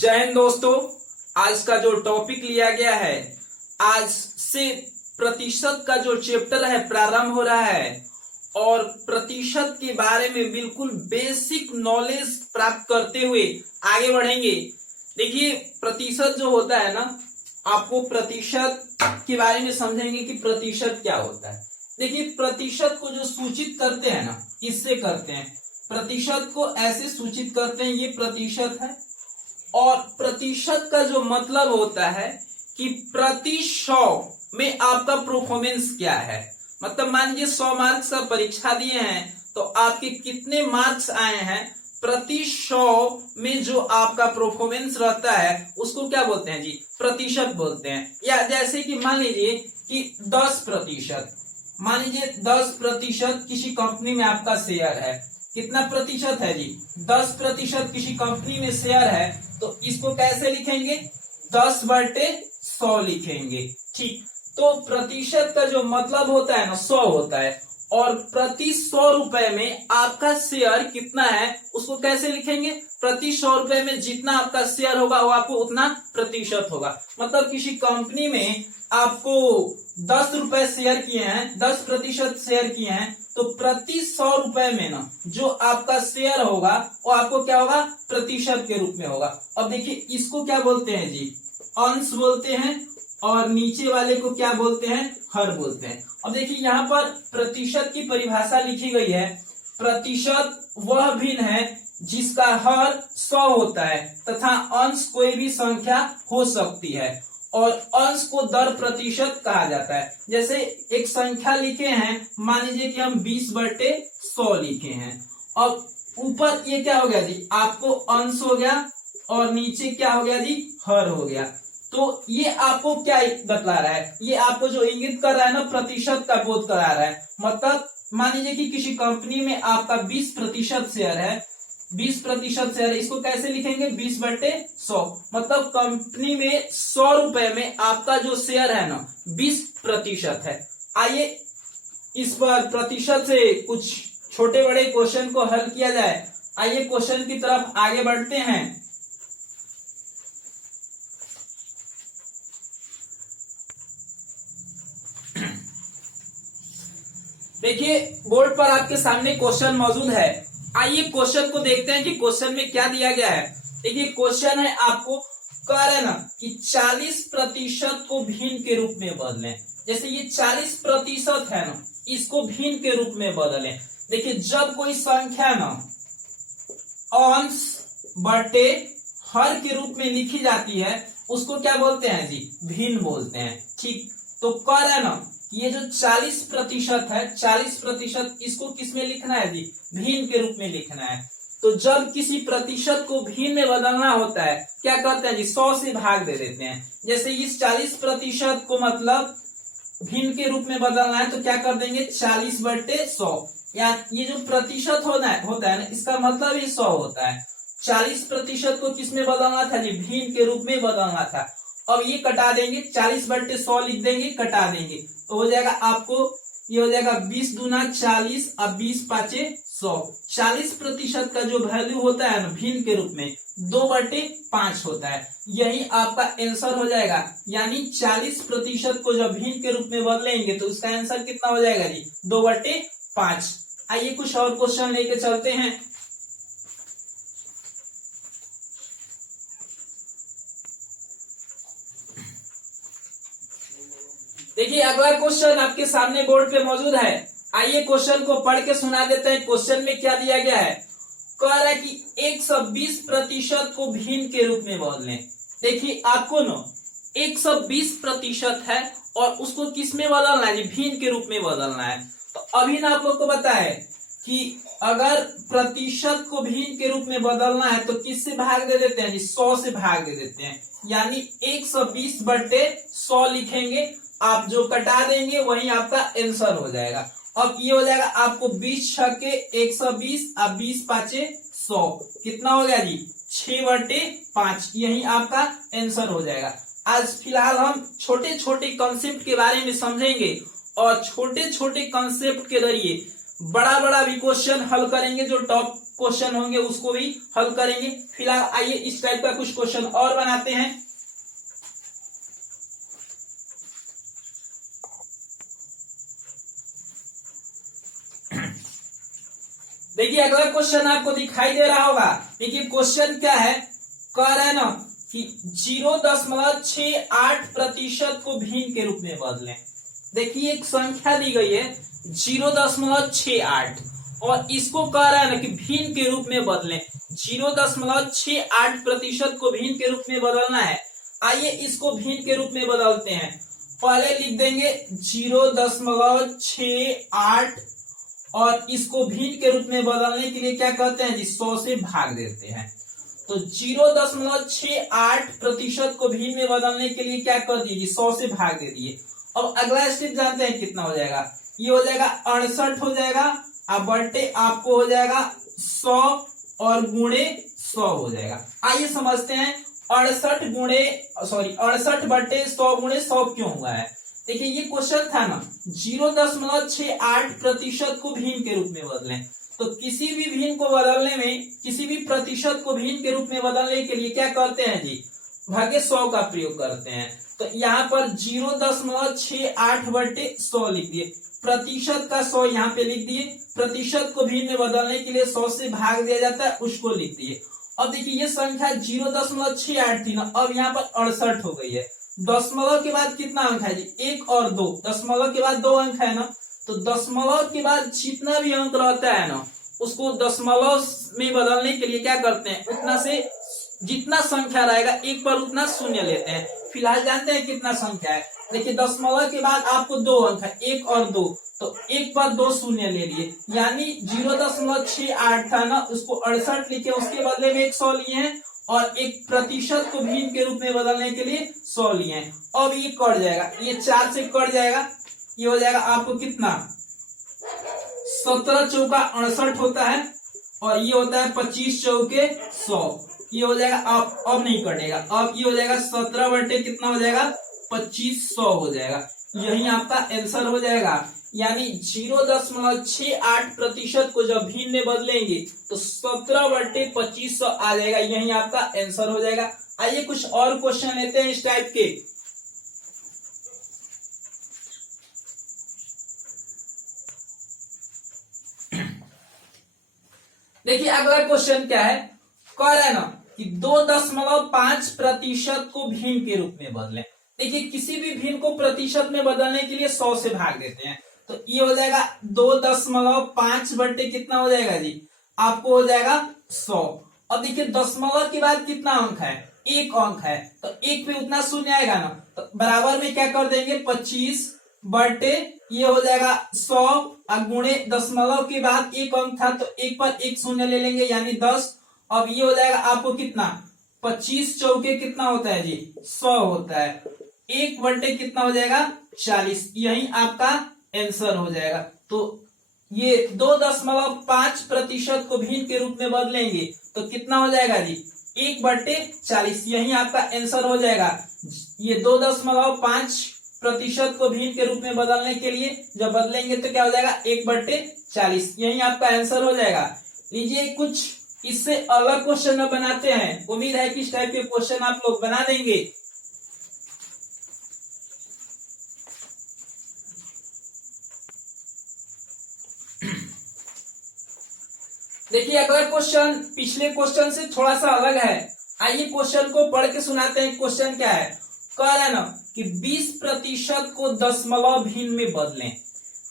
जय हिंद दोस्तों। आज का जो टॉपिक लिया गया है, आज से प्रतिशत का जो चैप्टर है प्रारंभ हो रहा है और प्रतिशत के बारे में बिल्कुल बेसिक नॉलेज प्राप्त करते हुए आगे बढ़ेंगे। देखिए, प्रतिशत जो होता है ना, आपको प्रतिशत के बारे में समझेंगे कि प्रतिशत क्या होता है। देखिए, प्रतिशत को जो सूचित करते हैं ना, इससे करते हैं। प्रतिशत को ऐसे सूचित करते हैं, ये प्रतिशत है। और प्रतिशत का जो मतलब होता है कि प्रति 100 में आपका परफॉर्मेंस क्या है। मतलब मान लीजिए 100 मार्क्स का परीक्षा दिए हैं तो आपके कितने मार्क्स आए हैं, प्रति 100 में जो आपका परफॉर्मेंस रहता है उसको क्या बोलते हैं जी, प्रतिशत बोलते हैं। या जैसे कि मान लीजिए कि 10%, मान लीजिए 10% किसी कंपनी में आपका शेयर है। कितना प्रतिशत है जी, 10% किसी कंपनी में शेयर है, तो इसको कैसे लिखेंगे, 10/100 लिखेंगे। ठीक, तो प्रतिशत का जो मतलब होता है ना 100 होता है, और प्रति 100 रुपए में आपका शेयर कितना है उसको कैसे लिखेंगे, प्रति 100 रुपए में जितना आपका शेयर होगा वो आपको उतना प्रतिशत होगा। मतलब किसी कंपनी में आपको 10 रुपए शेयर किए हैं, 10% शेयर किए हैं, तो प्रति 100 रुपए में ना जो आपका शेयर होगा वो आपको क्या होगा, प्रतिशत के रूप में होगा। अब देखिए, इसको क्या बोलते हैं जी, अंश बोलते हैं, और नीचे वाले को क्या बोलते हैं, हर बोलते हैं। अब देखिए, यहाँ पर प्रतिशत की परिभाषा लिखी गई है। प्रतिशत वह भिन्न है जिसका हर 100 होता है तथा अंश कोई भी संख्या हो सकती है, और अंश को दर प्रतिशत कहा जाता है। जैसे एक संख्या लिखे हैं, मान लीजिए कि हम 20/100 लिखे हैं, और ऊपर ये क्या हो गया जी, आपको अंश हो गया, और नीचे क्या हो गया जी, हर हो गया। तो ये आपको क्या बतला रहा है, ये आपको जो इंगित कर रहा है ना, प्रतिशत का बोध करा रहा है। मतलब मान लीजिए कि किसी कंपनी में आपका 20% शेयर है, 20% शेयर, इसको कैसे लिखेंगे, 20/100। मतलब कंपनी में 100 रुपए में आपका जो शेयर है ना 20% है। आइए इस पर प्रतिशत से कुछ छोटे बड़े क्वेश्चन को हल किया जाए। आइए क्वेश्चन की तरफ आगे बढ़ते हैं। देखिए, बोर्ड पर आपके सामने क्वेश्चन मौजूद है। आइए क्वेश्चन को देखते हैं कि क्वेश्चन में क्या दिया गया है। देखिए, क्वेश्चन है, आपको कह रहे ना कि 40% को भिन्न के रूप में बदलें। जैसे ये 40% है ना, इसको भिन्न के रूप में बदलें। देखिए, जब कोई संख्या ना अंश बटे हर के रूप में लिखी जाती है उसको क्या बोलते हैं जी, भिन्न बोलते हैं। ठीक, तो कह रहे ना ये जो 40% है, 40% इसको किस में लिखना है जी, भिन्न के रूप में लिखना है। तो जब किसी प्रतिशत को भिन्न में बदलना होता है क्या करते हैं जी, 100 से भाग दे देते हैं। जैसे इस 40% को मतलब भिन्न के रूप में बदलना है तो क्या कर देंगे, 40/100। या ये जो प्रतिशत होता है ना, इसका मतलब ही 100 होता है। 40% को किस में बदलना था जी, भिन्न के रूप में बदलना था। अब ये कटा देंगे, 40/100 लिख देंगे, कटा देंगे, तो हो जाएगा आपको, ये हो जाएगा 20 दूना 40, अब 20 पाँचे 100। 40% का जो वैल्यू होता है ना भिन्न के रूप में 2/5 होता है। यही आपका आंसर हो जाएगा। यानी 40% को जब भिन्न के रूप में बदलेंगे तो उसका आंसर कितना हो जाएगा जी, 2/5। आइए कुछ और क्वेश्चन लेके चलते हैं। देखिए, अगला क्वेश्चन आपके सामने बोर्ड पे मौजूद है। आइए क्वेश्चन को पढ़ के सुना देते हैं। क्वेश्चन में क्या दिया गया है, कह रहा है कि 120% को भिन्न के रूप में बदलें। देखिए, आपको ना 120% है और उसको किस में बदलना है जी, भिन्न के रूप में बदलना है। तो अभी ना आप लोग को पता है कि अगर प्रतिशत को भिन्न के रूप में बदलना है तो किससे भाग दे देते हैं जी, 100 से भाग दे देते हैं। यानी 120/100 लिखेंगे, आप जो कटा देंगे वही आपका आंसर हो जाएगा। अब ये हो जाएगा आपको 20 छके 120, अब 20 पाँचे 100, कितना हो गया जी, 6/5। यही आपका आंसर हो जाएगा। आज फिलहाल हम छोटे छोटे कॉन्सेप्ट के बारे में समझेंगे और छोटे छोटे कॉन्सेप्ट के जरिए बड़ा बड़ा भी क्वेश्चन हल करेंगे, जो टॉप क्वेश्चन होंगे उसको भी हल करेंगे। फिलहाल आइए इस टाइप का कुछ क्वेश्चन और बनाते हैं। देखिए अगला क्वेश्चन आपको दिखाई दे रहा होगा। देखिए क्वेश्चन क्या है, कह रहा है ना कि 0.68% को भिन्न के रूप में बदलें। देखिए एक संख्या दी गई है 0.68 और इसको कह रहा है ना कि भिन्न के रूप में बदलें। 0.68% को भिन्न के रूप में बदलना है। आइए इसको भिन्न के रूप में बदलते हैं। पहले लिख देंगे 0.68 और इसको भिन्न के रूप में बदलने के लिए क्या कहते हैं जी, 100 से भाग देते हैं। तो 0.68% को भिन्न में बदलने के लिए क्या कर दीजिए, 100 से भाग दे दिए। अब अगला स्टेप जानते हैं कितना हो जाएगा, ये हो जाएगा 68 हो जाएगा, अब बटे आपको हो जाएगा 100 और गुणे 100 हो जाएगा। आइए समझते हैं 68 बटे 100 गुणे 100 क्यों हुआ है। देखिए ये क्वेश्चन था ना 0.68% को भिन्न के रूप में बदलें। तो किसी भी भिन्न को बदलने में, किसी भी प्रतिशत को भिन्न के रूप में बदलने के लिए क्या करते हैं जी, भागे 100 का प्रयोग करते हैं। तो यहाँ पर 0.68 बटे 100 लिख दिए, प्रतिशत का 100 यहाँ पे लिख दिए, प्रतिशत को भिन्न में बदलने के लिए 100 से भाग दिया जाता है, उसको लिख दिए। अब देखिए ये संख्या 0.68 थी ना, अब यहाँ पर 68 हो गई है। दशमलव के बाद कितना अंक है जी, 1 और 2, दशमलव के बाद 2 अंक है ना, तो दशमलव के बाद जितना भी अंक रहता है ना उसको दशमलव में बदलने के लिए क्या करते हैं, उतना से जितना संख्या रहेगा एक पर उतना शून्य लेते हैं। फिलहाल जानते हैं कितना संख्या है, देखिए दशमलव के बाद आपको 2 अंक है, 1 और 2, तो 1 पर 2 शून्य ले लिए, यानी 0.68 था ना उसको 68 लिखे, उसके बदले में 100 लिए हैं और एक प्रतिशत को भिन्न के रूप में बदलने के लिए 100 लिए हैं। अब ये कट जाएगा, ये 4 से कट जाएगा, ये हो जाएगा आपको कितना, 17 चौका 68 होता है और ये होता है 25 चौके 100, ये हो जाएगा। अब नहीं कटेगा, अब ये हो जाएगा 17 बटे कितना हो जाएगा, 2500 हो जाएगा। यही आपका आंसर हो जाएगा। यानी 0.68% को जब भिन्न में बदलेंगे तो 17 बटे 2500 आ जाएगा, यही आपका आंसर हो जाएगा। आइए कुछ और क्वेश्चन लेते हैं इस टाइप के। देखिए अगला क्वेश्चन क्या है, कह रहा है ना कि 2.5% को भिन्न के रूप में बदलें। देखिए किसी भी भिन्न को प्रतिशत में बदलने के लिए 100 से भाग देते हैं, तो ये हो जाएगा 2.5 बटे कितना हो जाएगा जी, आपको हो जाएगा 100। अब देखिए दशमलव के बाद कितना अंक है, 1 अंक है, तो 1 पे उतना शून्य आएगा ना, तो बराबर में क्या कर देंगे 25 बटे ये हो जाएगा 100 और गुणे दशमलव के बाद 1 अंक था तो 1 पर 1 शून्य ले लेंगे यानी 10। अब ये हो जाएगा आपको कितना, 25 चौके कितना होता है जी, 100 होता है, 1 बटे कितना हो जाएगा 40, यही आपका आंसर हो जाएगा। तो ये 2.5% को भिन्न के रूप में बदलेंगे तो कितना हो जाएगा जी, 1 बटे 40, यही आपका आंसर हो जाएगा। ये 2.5% को भिन्न के रूप में बदलने के लिए जब बदलेंगे तो क्या हो जाएगा, 1 बटे 40, यही आपका आंसर हो जाएगा। लीजिए कुछ इससे अलग क्वेश्चन बनाते हैं, उम्मीद है कि इस टाइप के क्वेश्चन आप लोग बना देंगे। देखिए अगला क्वेश्चन पिछले क्वेश्चन से थोड़ा सा अलग है, आइए क्वेश्चन को पढ़ के सुनाते हैं। क्वेश्चन क्या है, कह रहा है ना कि 20% को दशमलव भिन्न में बदलें।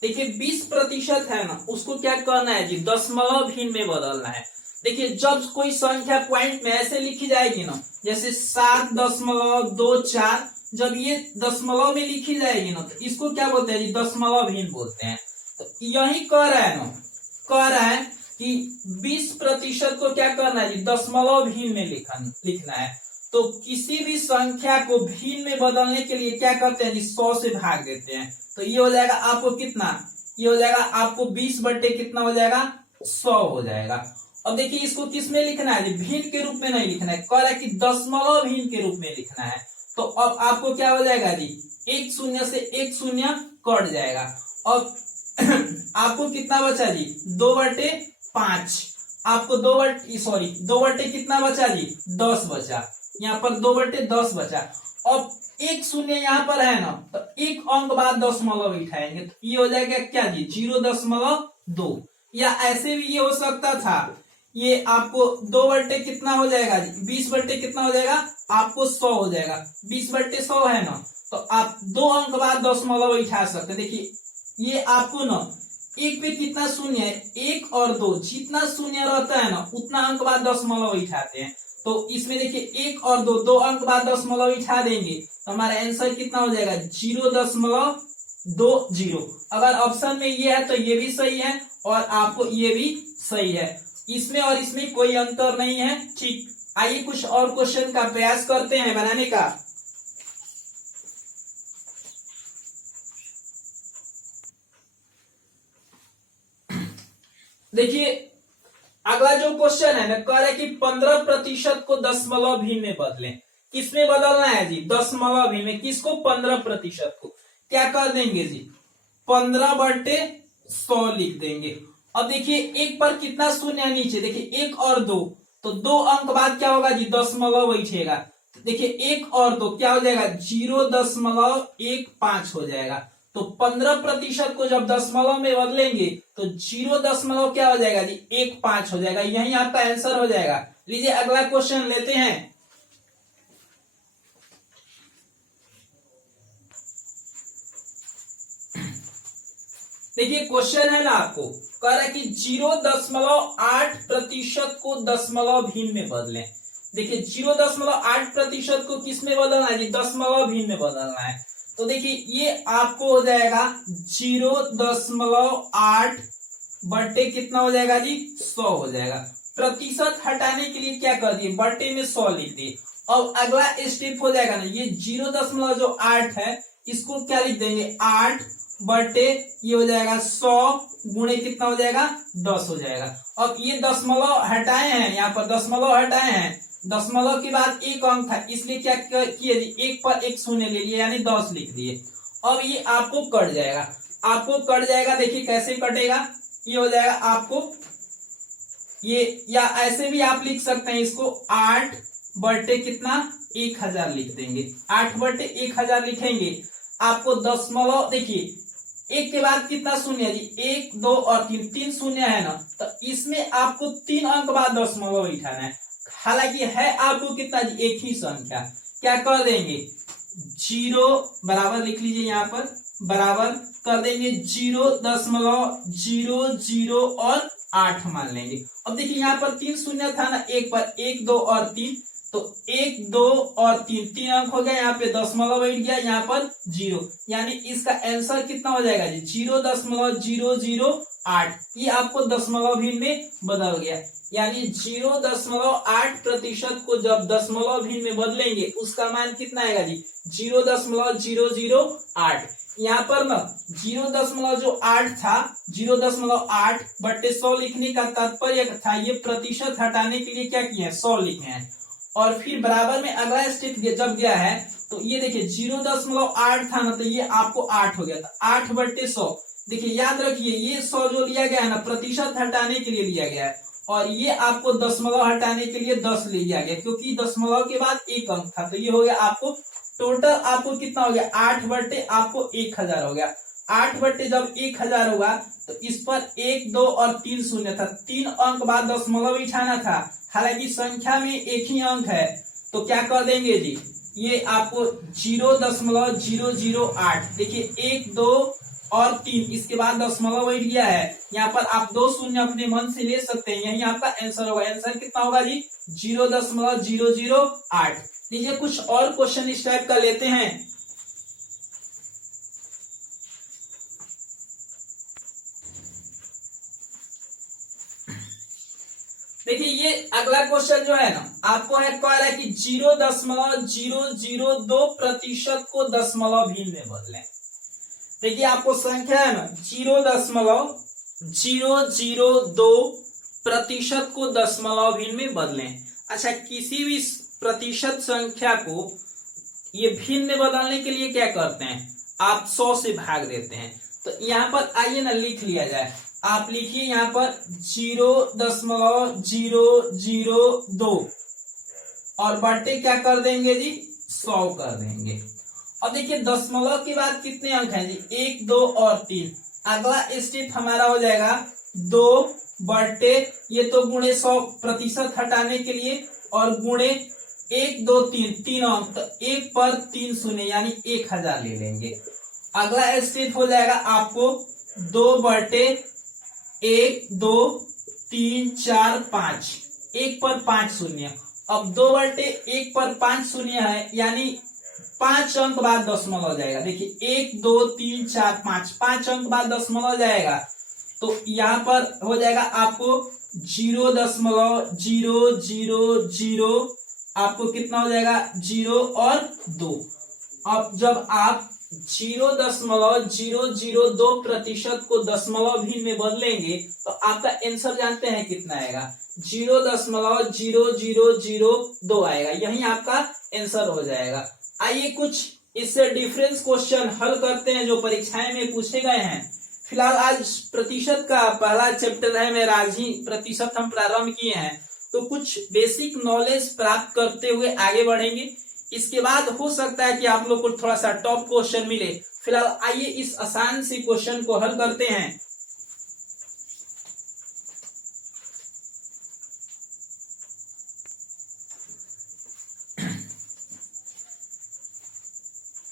देखिए 20% है ना उसको क्या करना है जी, दशमलव भिन्न में बदलना है। देखिए जब कोई संख्या पॉइंट में ऐसे लिखी जाएगी ना, जैसे 7.24, जब ये दशमलव में लिखी जाएगी ना तो इसको क्या बोलते हैं जी, दशमलव भिन्न बोलते हैं। तो यही कह रहा है ना, कह रहा है कि 20% को क्या करना है जी, दशमलव भिन्न में लिखना है। तो किसी भी संख्या को भिन्न में बदलने के लिए क्या करते हैं जी, 100 से भाग देते हैं। तो ये हो जाएगा आपको कितना, ये हो जाएगा आपको 20 बटे कितना हो जाएगा, 100 हो जाएगा। अब देखिए इसको किस में लिखना है जी, भिन्न के रूप में नहीं लिखना है, कह रहा है कि दशमलव भिन्न के रूप में लिखना है। तो अब आपको क्या हो जाएगा जी, 1 शून्य से 1 शून्य कट जाएगा। अब आपको कितना बचा जी 2/5। आपको 2/, कितना बचा जी 10 बचा। यहाँ पर 2/10 बचा। अब एक शून्य यहाँ पर है ना, तो एक अंक बाद दशमलव उठाएंगे तो ये हो जाएगा क्या जी 0.2। या ऐसे भी ये हो सकता था, ये आपको 2/, कितना हो जाएगा जी 20/, कितना हो जाएगा आपको 100 हो जाएगा। 20/100 है ना, तो आप 2 अंक बाद दशमलव उठा सकते। देखिए ये आपको ना एक पे कितना शून्य है, 1 और 2, जितना शून्य रहता है ना उतना अंक बाद दशमलव उठाते हैं। तो इसमें देखिए 1 और 2, 2 अंक बाद दशमलव उठा देंगे तो हमारा आंसर कितना हो जाएगा 0.20। अगर ऑप्शन में ये है तो ये भी सही है और आपको ये भी सही है। इसमें और इसमें कोई अंतर नहीं है। ठीक, आइए कुछ और क्वेश्चन का प्रयास करते हैं बनाने का। देखिए अगला जो क्वेश्चन है ना, कह रहा है कि 15% को दशमलव भिन्न में बदलें। किसमें बदलना है जी दशमलव भिन्न में। किसको 15% को क्या कर देंगे जी 15/100 लिख देंगे। अब देखिए एक पर कितना शून्य है नीचे, देखिए 1 और 2, तो 2 अंक बाद क्या होगा जी दशमलव बैठेगा। देखिए 1 और 2 क्या हो जाएगा 0.15 हो जाएगा। तो 15% को जब दशमलव में बदलेंगे तो 0. क्या हो जाएगा जी 15 हो जाएगा। यही आपका आंसर हो जाएगा। लीजिए अगला क्वेश्चन लेते हैं। देखिए क्वेश्चन है ना, आपको कह रहा है कि 0.8% को दशमलव भिन्न में बदलें। देखिए 0.8% को किस में बदलना है जी दशमलव भिन्न में बदलना है। तो देखिए ये आपको हो जाएगा 0.8 कितना हो जाएगा जी 100 हो जाएगा। प्रतिशत हटाने के लिए क्या कर दिए बटे में 100 लिख दिए। अब अगला स्टेप हो जाएगा ना, ये 0.8 है इसको क्या लिख देंगे 8 बटे ये हो जाएगा 100 गुणे कितना हो जाएगा 10 हो जाएगा। अब ये दशमलव हटाए हैं, यहाँ पर दशमलव हटाए हैं, दशमलव के बाद एक अंक था इसलिए क्या किए एक पर एक शून्य ले लिए यानी 10 लिख दिए। अब ये आपको कट जाएगा, देखिए कैसे कटेगा। ये हो जाएगा आपको ये, या ऐसे भी आप लिख सकते हैं इसको 8 बटे कितना 1000 लिख देंगे। 8 बटे 1000 लिखेंगे, आपको दशमलव देखिए एक के बाद कितना शून्य है जी 1 2 और 3, 3 शून्य है ना, तो इसमें आपको 3 अंक बाद दशमलव उठाना है। हालांकि है आपको कितना जी एक ही संख्या, क्या कर देंगे 0 बराबर लिख लीजिए, यहाँ पर बराबर कर देंगे 0.00 और 8 मान लेंगे। अब देखिए यहाँ पर 3 शून्य था ना, एक पर 1 2 और 3, तो 1 2 और 3, 3 अंक हो गया, यहाँ पे दशमलव बैठ गया, यहाँ पर 0, यानी इसका आंसर कितना हो जाएगा जी 0.008। ये आपको दशमलव भिन्न में बदल गया, यानी 0.8% को जब दशमलव भिन्न में बदलेंगे उसका मान कितना आएगा जी 0.008। यहाँ पर ना 0.8 था, 0.8 बटे 100 लिखने का तात्पर्य था ये प्रतिशत हटाने के लिए क्या किए हैं 100 लिखे हैं। और फिर बराबर में अगला स्टेप जब गया है तो ये देखिए 0.8 था ना, तो ये आपको 8 हो गया था, 8 बटे 100। देखिए याद रखिए ये 100 जो लिया गया है ना प्रतिशत हटाने के लिए लिया गया है, और ये आपको दशमलव हटाने के लिए 10 लिया गया, क्योंकि दशमलव के बाद एक अंक था। तो ये हो गया आपको टोटल आपको कितना हो गया 8 बटे आपको 1000 हो गया। 8 बटे जब 1000 होगा तो इस पर 1 2 और 3 शून्य था, 3 अंक बाद दशमलव उठाना था, हालांकि संख्या में एक ही अंक है, तो क्या कर देंगे जी ये आपको 0.008। देखिए 1 2 और 3 इसके बाद दशमलव बैठ गया है, यहाँ पर आप 2 शून्य अपने मन से ले सकते हैं, यही आपका आंसर होगा। आंसर कितना होगा जी 0.008। लीजिए कुछ और क्वेश्चन इस टाइप का लेते हैं। देखिए ये अगला क्वेश्चन जो है ना, आपको है कह रहा है कि 0.002% को दशमलव भिन्न में बदलें। देखिए आपको संख्या है ना 0.002% को दशमलव भिन्न में बदलें। अच्छा, किसी भी प्रतिशत संख्या को ये भिन्न में बदलने के लिए क्या करते हैं आप 100 से भाग देते हैं। तो तो यहाँ पर आइए ना लिख लिया जाए। आप लिखिए यहाँ पर 0.002 और बटे क्या कर देंगे जी 100 कर देंगे। अब देखिए दशमलव के बाद कितने अंक हैं जी 1, 2 और 3। अगला स्टेप हमारा हो जाएगा 2 बटे ये तो गुणे 100% हटाने के लिए और गुणे 1, 2, 3 तीन अंक, तो 1 पर 3 शून्य यानी 1000 ले लेंगे। अगला स्टेप हो जाएगा आपको 2 बटे 1, 2, 3, 4, 5, 1 पर 5 शून्य। अब 2 बटे 1 पर 5 शून्य है यानी 5 अंक बाद दशमलव जाएगा। देखिए 1, 2, 3, 4, 5 अंक बाद दशमलव जाएगा तो यहाँ पर हो जाएगा आपको 0.000 आपको कितना हो जाएगा 0 और 2। अब जब आप 0.002% को दशमलव भिन्न में बदलेंगे तो आपका आंसर जानते हैं कितना आएगा 0.0002 आएगा। यही आपका आंसर हो जाएगा। आइए कुछ इससे डिफरेंस क्वेश्चन हल करते हैं जो परीक्षाएं में पूछे गए हैं। फिलहाल आज प्रतिशत का पहला चैप्टर है मेरा, आज ही प्रतिशत हम प्रारंभ किए हैं तो कुछ बेसिक नॉलेज प्राप्त करते हुए आगे बढ़ेंगे। इसके बाद हो सकता है कि आप लोग को थोड़ा सा टॉप क्वेश्चन मिले। फिलहाल आइए इस आसान सी क्वेश्चन को हल करते हैं।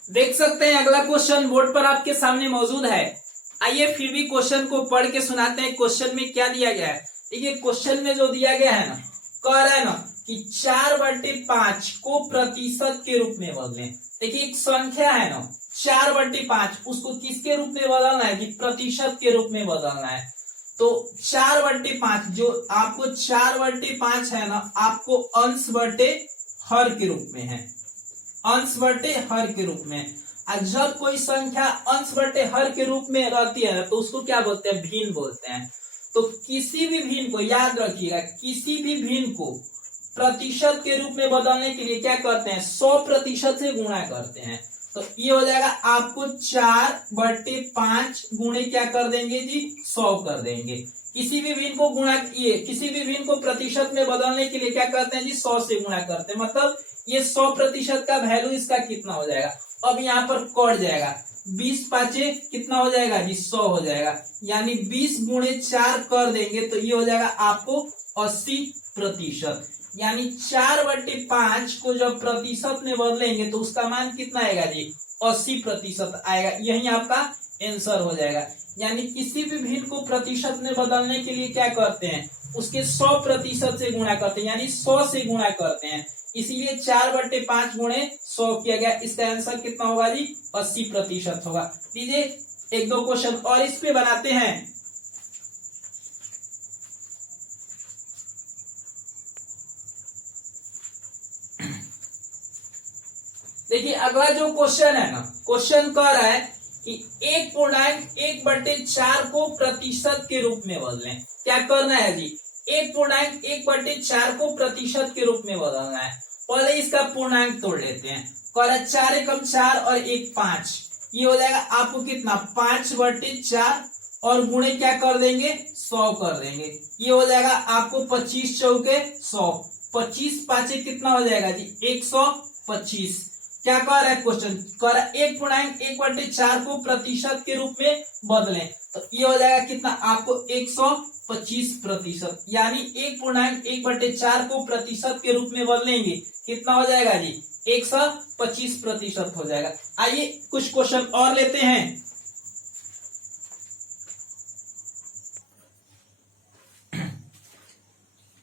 देख सकते हैं अगला क्वेश्चन बोर्ड पर आपके सामने मौजूद है। आइए फिर भी क्वेश्चन को पढ़ के सुनाते हैं। क्वेश्चन में क्या दिया गया है देखिए, क्वेश्चन में जो दिया गया है ना, कह रहा है ना कि 4/5 को प्रतिशत के रूप में बदलें। देखिए एक संख्या है ना 4/5, उसको किसके रूप में बदलना है कि प्रतिशत के रूप में बदलना है। तो 4/5 जो आपको 4/5 है ना, आपको अंश बटे हर के रूप में है, अंश बटे हर के रूप में। और जब कोई संख्या अंश बटे हर के रूप में रहती है तो उसको क्या बोलते हैं भिन्न बोलते हैं। तो किसी भी भिन्न को याद रखिएगा, किसी भी भिन्न को प्रतिशत के रूप में बदलने के लिए क्या करते हैं 100% से गुणा करते हैं। तो ये हो जाएगा आपको 4/5 गुणे क्या कर देंगे जी 100 कर देंगे। किसी भी भिन्न को गुणा किसी भी भिन्न को प्रतिशत में बदलने के लिए क्या करते हैं जी 100 से गुणा करते हैं। मतलब ये 100% का वैल्यू इसका कितना हो जाएगा। अब यहाँ पर कट जाएगा 20 पाँचे कितना हो जाएगा जी 100 हो जाएगा, यानी 20 गुणे 4 कर देंगे तो ये हो जाएगा आपको 80%। यानी 4/5 को जब प्रतिशत में बदलेंगे तो उसका मान कितना आएगा जी 80% आएगा। यही आपका आंसर हो जाएगा। यानी किसी भी भिन्न को प्रतिशत में बदलने के लिए क्या करते हैं उसके 100% से गुणा करते हैं, यानी 100 से गुणा करते हैं। इसीलिए 4/5 गुणे 100 किया गया। इसका आंसर कितना होगा जी 80% होगा। लीजिए एक दो क्वेश्चन और इस पे बनाते हैं। देखिए अगला जो क्वेश्चन है ना, क्वेश्चन कह रहा है कि 1.1/4 को प्रतिशत के रूप में बदलें। क्या करना है जी 1.1/4 को प्रतिशत के रूप में बदलना है। पहले इसका पूर्णांक तोड़ लेते हैं। कह रहा है 4 एकम 4 और 1 5, ये हो जाएगा आपको कितना 5/4 और गुणे क्या कर देंगे 100 कर देंगे। ये हो जाएगा आपको 25 चौके 100, 25 पाँचे कितना हो जाएगा जी 125। क्या कह रहा है क्वेश्चन, कह रहा है 1.1/4 को प्रतिशत के रूप में बदलें। तो ये हो जाएगा कितना आपको 125%, यानी 1.1/4 को प्रतिशत के रूप में बदलेंगे कितना हो जाएगा जी 125% हो जाएगा। आइए कुछ क्वेश्चन और लेते हैं।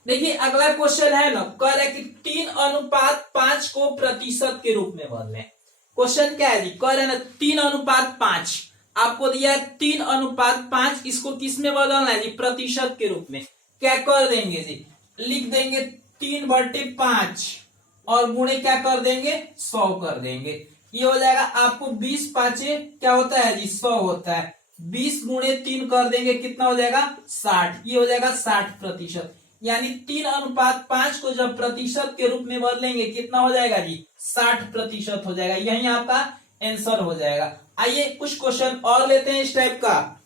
देखिए अगला क्वेश्चन है ना, कह रहा है कि 3:5 को प्रतिशत के रूप में बदलें। क्वेश्चन क्या है जी, कह रहा है ना 3:5 आपको दिया है 3:5, इसको किस में बदलना है जी प्रतिशत के रूप में। क्या कर देंगे जी, लिख देंगे 3/5 और गुणे क्या कर देंगे 100 कर देंगे। ये हो जाएगा आपको 20 पाँचे क्या होता है जी 100 होता है, 20 गुणे 3 कर देंगे कितना हो जाएगा 60, ये हो जाएगा 60%। यानी 3:5 को जब प्रतिशत के रूप में बदलेंगे कितना हो जाएगा जी 60% हो जाएगा। यही आपका आंसर हो जाएगा। आइए कुछ क्वेश्चन और लेते हैं इस टाइप का।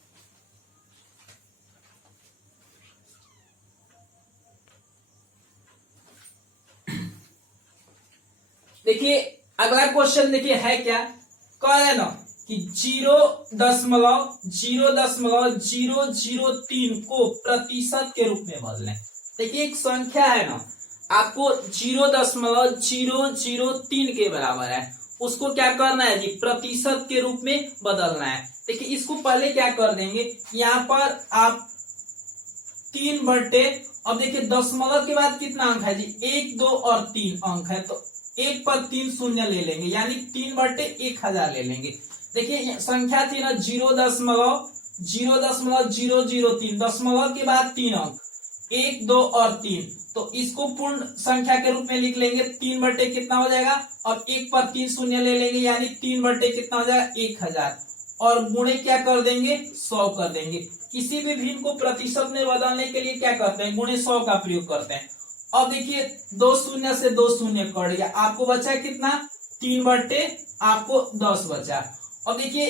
देखिए अगला क्वेश्चन देखिए है क्या, कह है ना कि 0.00003 को प्रतिशत के रूप में बदलें। देखिए एक संख्या है ना, आपको 0.003 के बराबर है, उसको क्या करना है जी, प्रतिशत के रूप में बदलना है। देखिए इसको पहले क्या कर देंगे, यहाँ पर आप 3/, अब देखिए दशमलव के बाद कितना अंक है जी, 1, 2 और 3 अंक है, तो 1 पर 3 शून्य ले लेंगे, यानी 3/1000 ले लेंगे। देखिए संख्या थी ना 0.003, दशमलव के बाद 3 अंक 1, 2 और 3, तो इसको पूर्ण संख्या के रूप में लिख लेंगे। 3/, कितना हो जाएगा, और 1 पर 3 शून्य ले लेंगे, यानी 3/, कितना हो जाएगा 1000, और गुणे क्या कर देंगे 100 कर देंगे। किसी भी भिन्न को प्रतिशत में बदलने के लिए क्या करते हैं, गुणे 100 का प्रयोग करते हैं। अब देखिए 2 शून्य से 2 शून्य कट गया, आपको बचा कितना 3/, आपको 10 बचा। अब देखिए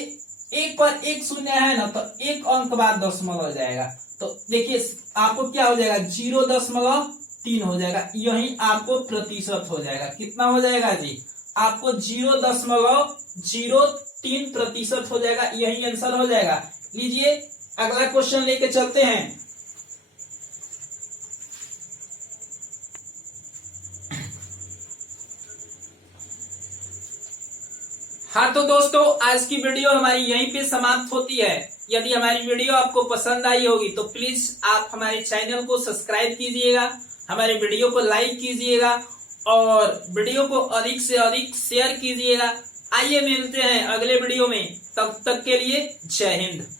1 पर 1 शून्य है ना, तो 1 अंक बाद दशमलव हो जाएगा, तो देखिए आपको क्या हो जाएगा 0.3 हो जाएगा, यही आपको प्रतिशत हो जाएगा। कितना हो जाएगा जी, आपको 0.03 प्रतिशत हो जाएगा, यही आंसर हो जाएगा। लीजिए अगला क्वेश्चन लेके चलते हैं। हाँ तो दोस्तों आज की वीडियो हमारी यहीं पे समाप्त होती है। यदि हमारी वीडियो आपको पसंद आई होगी तो प्लीज आप हमारे चैनल को सब्सक्राइब कीजिएगा, हमारे वीडियो को लाइक कीजिएगा और वीडियो को अधिक से अधिक शेयर कीजिएगा। आइए मिलते हैं अगले वीडियो में, तब तक के लिए जय हिंद।